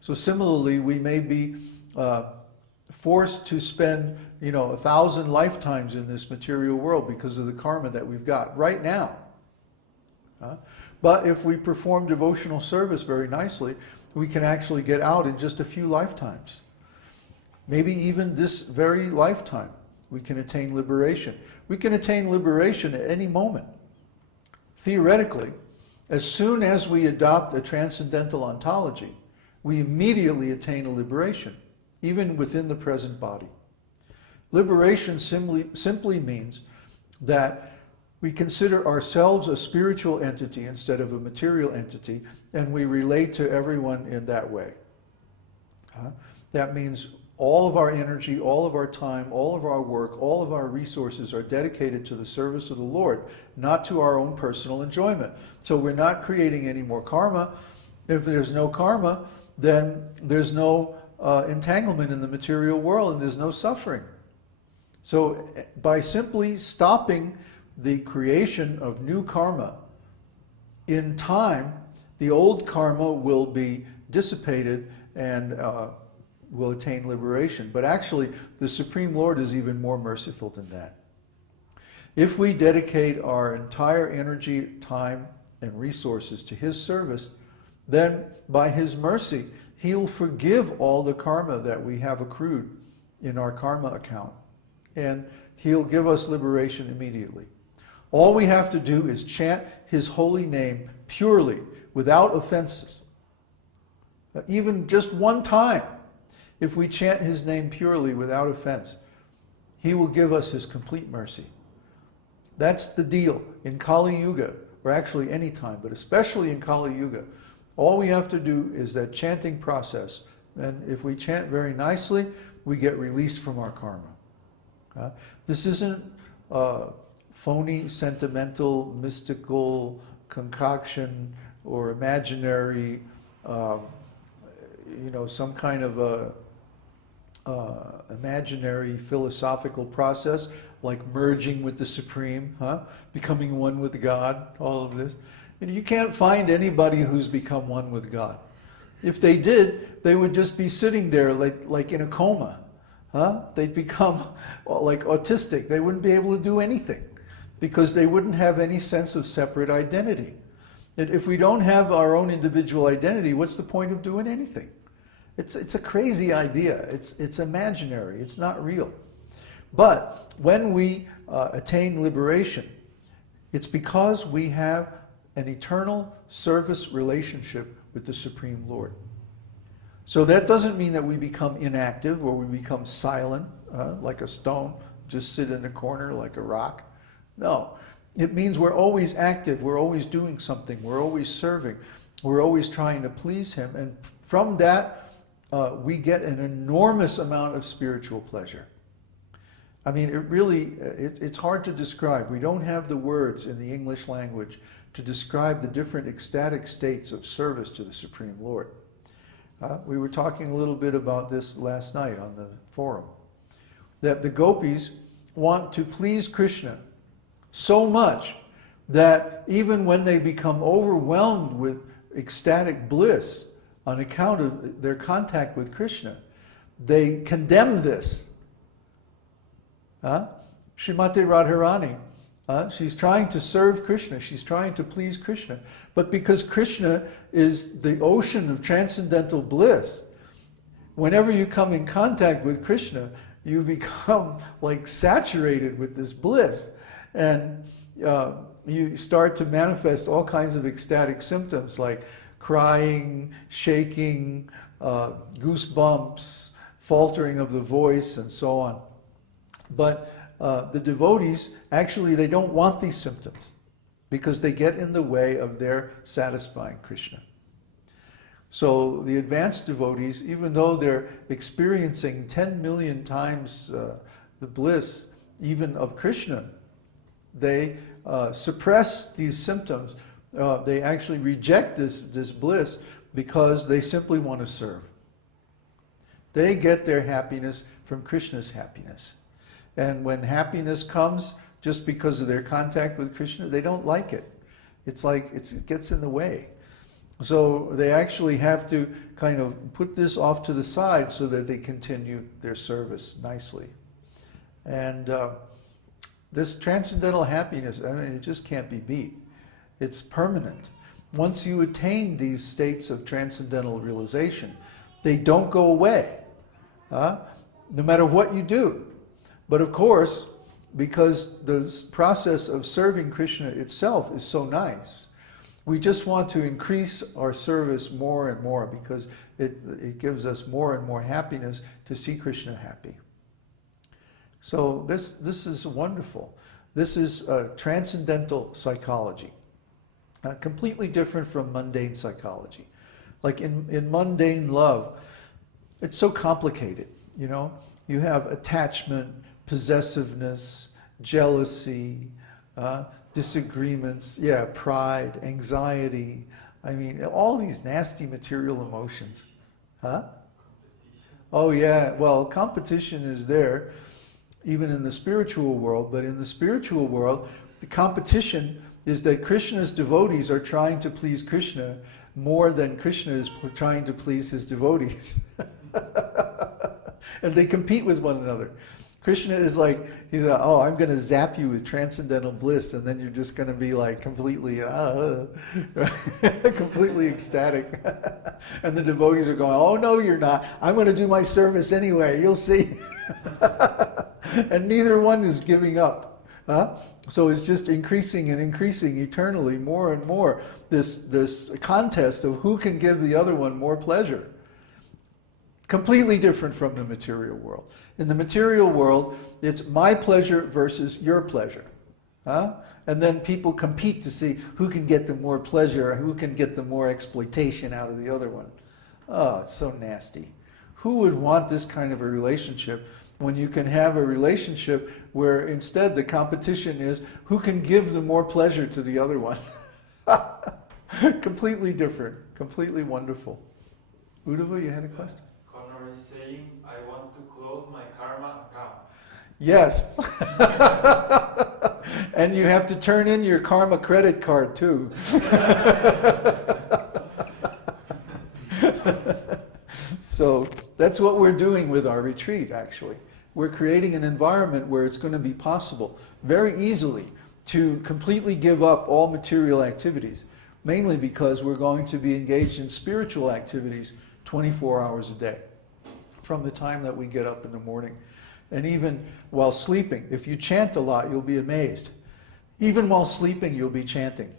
So similarly, we may be forced to spend, 1,000 lifetimes in this material world because of the karma that we've got right now. But if we perform devotional service very nicely, we can actually get out in just a few lifetimes. Maybe even this very lifetime, we can attain liberation. We can attain liberation at any moment. Theoretically, as soon as we adopt a transcendental ontology, we immediately attain a liberation, even within the present body. Liberation simply means that we consider ourselves a spiritual entity instead of a material entity, and we relate to everyone in that way. That means all of our energy, all of our time, all of our work, all of our resources are dedicated to the service of the Lord, not to our own personal enjoyment. So we're not creating any more karma. If there's no karma, then there's no entanglement in the material world and there's no suffering. So by simply stopping the creation of new karma, in time, the old karma will be dissipated and will attain liberation. But actually, the Supreme Lord is even more merciful than that. If we dedicate our entire energy, time, and resources to His service, then by His mercy, He'll forgive all the karma that we have accrued in our karma account. And He'll give us liberation immediately. All we have to do is chant His holy name purely, without offenses. Even just one time, if we chant His name purely, without offense, He will give us His complete mercy. That's the deal. In Kali Yuga, or actually any time, but especially in Kali Yuga, all we have to do is that chanting process. And if we chant very nicely, we get released from our karma. This isn't phony, sentimental, mystical concoction or imaginary, some kind of a imaginary philosophical process like merging with the Supreme, becoming one with God, all of this. And you can't find anybody who's become one with God. If they did, they would just be sitting there like in a coma. They'd become like autistic. They wouldn't be able to do anything because they wouldn't have any sense of separate identity. And if we don't have our own individual identity, what's the point of doing anything? It's a crazy idea. It's imaginary. It's not real. But when we attain liberation, it's because we have an eternal service relationship with the Supreme Lord. So that doesn't mean that we become inactive or we become silent, like a stone, just sit in a corner like a rock. No, it means we're always active, we're always doing something, we're always serving, we're always trying to please Him, and from that we get an enormous amount of spiritual pleasure. I mean, it's hard to describe. We don't have the words in the English language to describe the different ecstatic states of service to the Supreme Lord. We were talking a little bit about this last night on the forum, that the gopis want to please Krishna so much that even when they become overwhelmed with ecstatic bliss on account of their contact with Krishna, they condemn this. Srimati Radharani, she's trying to serve Krishna, she's trying to please Krishna, but because Krishna is the ocean of transcendental bliss, whenever you come in contact with Krishna, you become like saturated with this bliss, and you start to manifest all kinds of ecstatic symptoms like crying, shaking, goosebumps, faltering of the voice, and so on. But the devotees, actually, they don't want these symptoms because they get in the way of their satisfying Krishna. So the advanced devotees, even though they're experiencing 10 million times the bliss even of Krishna, they suppress these symptoms. They actually reject this bliss because they simply want to serve. They get their happiness from Krishna's happiness. And when happiness comes just because of their contact with Krishna, they don't like it. It's like it gets in the way. So they actually have to kind of put this off to the side so that they continue their service nicely. And this transcendental happiness, I mean, it just can't be beat. It's permanent. Once you attain these states of transcendental realization, they don't go away, no matter what you do. But of course, because the process of serving Krishna itself is so nice, we just want to increase our service more and more because it gives us more and more happiness to see Krishna happy. So this is wonderful. This is transcendental psychology, completely different from mundane psychology. Like in mundane love, it's so complicated, you know. You have attachment, possessiveness, jealousy, disagreements, pride, anxiety. I mean, all these nasty material emotions. Huh? Oh yeah, well, competition is there, even in the spiritual world, but in the spiritual world, the competition is that Krishna's devotees are trying to please Krishna more than Krishna is trying to please his devotees. And they compete with one another. Krishna is like, he's like, oh, I'm going to zap you with transcendental bliss, and then you're just going to be like completely, completely ecstatic. And the devotees are going, oh no, you're not. I'm going to do my service anyway. You'll see. And neither one is giving up. So it's just increasing and increasing eternally, more and more. This contest of who can give the other one more pleasure. Completely different from the material world. In the material world, it's my pleasure versus your pleasure. And then people compete to see who can get the more pleasure, who can get the more exploitation out of the other one. Oh, it's so nasty. Who would want this kind of a relationship when you can have a relationship where instead the competition is who can give the more pleasure to the other one? Completely different, completely wonderful. Uddhava, you had a question? Connor is saying, I want to close my karma account. Yes. And you have to turn in your karma credit card too. So that's what we're doing with our retreat, actually. We're creating an environment where it's going to be possible very easily to completely give up all material activities, mainly because we're going to be engaged in spiritual activities 24 hours a day, from the time that we get up in the morning. And even while sleeping, if you chant a lot, you'll be amazed. Even while sleeping, you'll be chanting.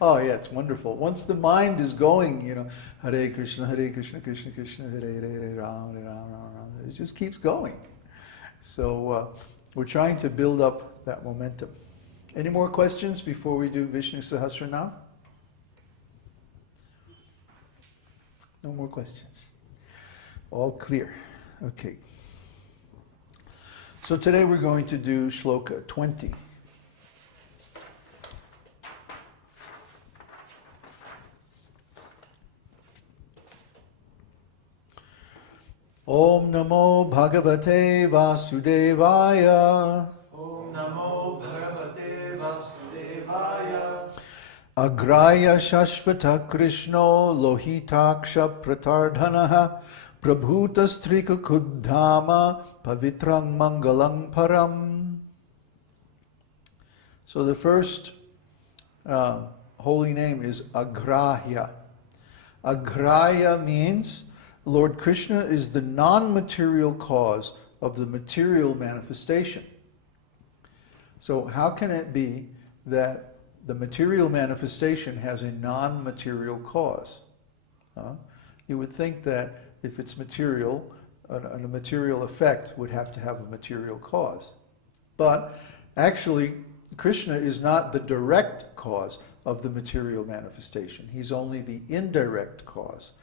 Oh yeah, it's wonderful. Once the mind is going, you know, Hare Krishna, Krishna Krishna, Hare Hare, Hare Rama, Hare Rama, Rama Rama. It just keeps going. So we're trying to build up that momentum. Any more questions before we do Vishnu Sahasranam? No more questions. All clear. Okay. So today we're going to do Shloka 20. Om Namo Bhagavate Vasudevaya. Om Namo Bhagavate Vasudevaya. Agraya Shashvata Krishno Lohitaksha Pratardhanaha Prabhuta Kuddhama Pavitrang Mangalang Param. So the first holy name is Agrahya. Agrahya means Lord Krishna is the non-material cause of the material manifestation. So how can it be that the material manifestation has a non-material cause? You would think that if it's material, a material effect would have to have a material cause. But actually, Krishna is not the direct cause of the material manifestation. He's only the indirect cause.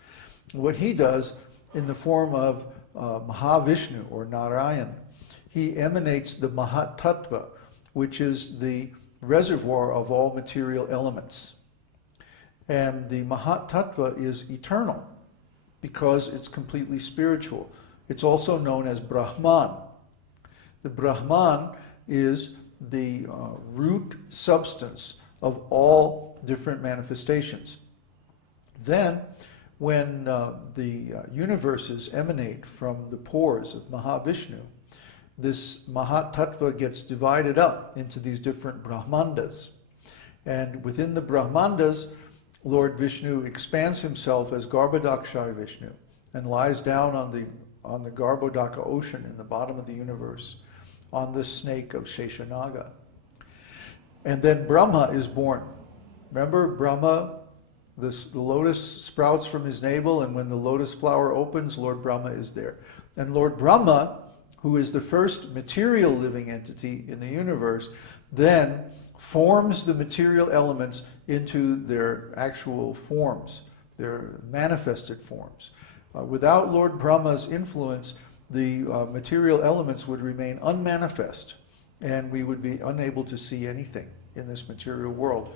What he does in the form of Mahavishnu or Narayan, he emanates the Mahatattva, which is the reservoir of all material elements. And the Mahatattva is eternal because it's completely spiritual. It's also known as Brahman. The Brahman is the root substance of all different manifestations. Then, when the universes emanate from the pores of Mahavishnu, this Mahatattva gets divided up into these different Brahmandas. And within the Brahmandas, Lord Vishnu expands himself as Garbhodakshaya Vishnu and lies down on the Garbhodaka ocean in the bottom of the universe, on the snake of Sheshanaga. And then Brahma is born. Remember, Brahma, the lotus sprouts from his navel, and when the lotus flower opens, Lord Brahma is there. And Lord Brahma, who is the first material living entity in the universe, then forms the material elements into their actual forms, their manifested forms. Without Lord Brahma's influence, the material elements would remain unmanifest, and we would be unable to see anything in this material world